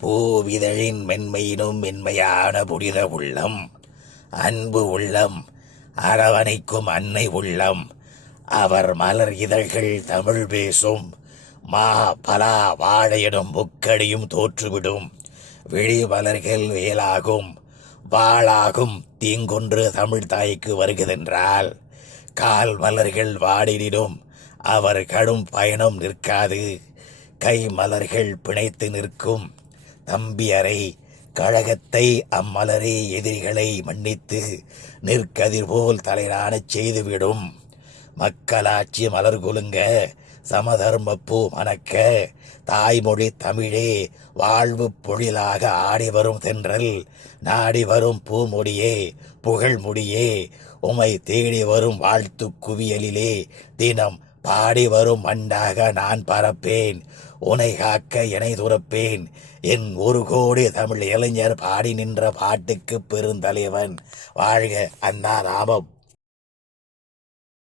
பூவிதழின் மென்மையினும் மென்மையான புனித உள்ளம், அன்பு உள்ளம், அரவணைக்கும் அன்னை உள்ளம். அவர் மலர் இதழ்கள் தமிழ் பேசும். மா பலா வாழையிடும் முக்கடியும் தோற்றுவிடும். விழி மலர்கள் வேலாகும், வாளாகும் தீங்கொன்று தமிழ் தாய்க்கு வருகிறதென்றால். கால் மலர்கள் வாடிடிடும் அவர் கடும் பயணம் நிற்காது. கை மலர்கள் பிணைத்து நிற்கும். தம்பி அறை கழகத்தை அம்மலரே எதிரிகளை மன்னித்து நிற்கதிர் போல் தலைநாணச் செய்துவிடும். மக்களாட்சி மலர் குலுங்க, சமதர்ம பூ மணக்க, தாய்மொழி தமிழே வாழ்வு பொழிலாக ஆடி வரும் தென்றல், நாடி வரும் பூமொழியே புகழ்மொழியே, உமை தேடி வரும் வாழ்த்து குவியலிலே தினம் பாடி வரும் மண்டாக நான் பரப்பேன். உனை காக்க எனை துறப்பேன். என் 1,00,00,000 தமிழ் இளைஞர் பாடி நின்ற பாட்டுக்கு பெருந்தலைவன் வாழ்க அண்ணா ராமம்.